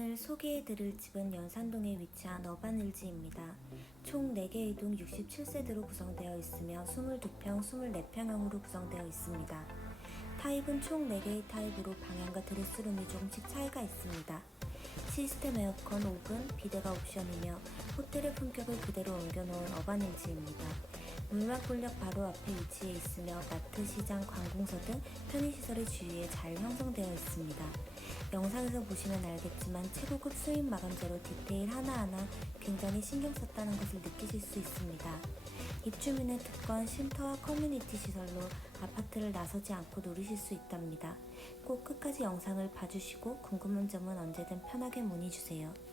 오늘 소개해드릴 집은 연산동에 위치한 어반일지입니다. 총 4개의 동 67세대로 구성되어 있으며 22평, 24평형으로 구성되어 있습니다. 타입은 총 4개의 타입으로 방향과 드레스룸이 조금씩 차이가 있습니다. 시스템 에어컨, 오븐, 비데가 옵션이며 호텔의 품격을 그대로 옮겨놓은 어반일지입니다. 물맛골역 바로 앞에 위치해 있으며 마트, 시장, 관공서 등 편의시설의 주위에 잘 형성되어 있습니다. 영상에서 보시면 알겠지만 최고급 수입 마감재로 디테일 하나하나 굉장히 신경 썼다는 것을 느끼실 수 있습니다. 입주민의 특권, 쉼터와 커뮤니티 시설로 아파트를 나서지 않고 누리실 수 있답니다. 꼭 끝까지 영상을 봐주시고 궁금한 점은 언제든 편하게 문의주세요.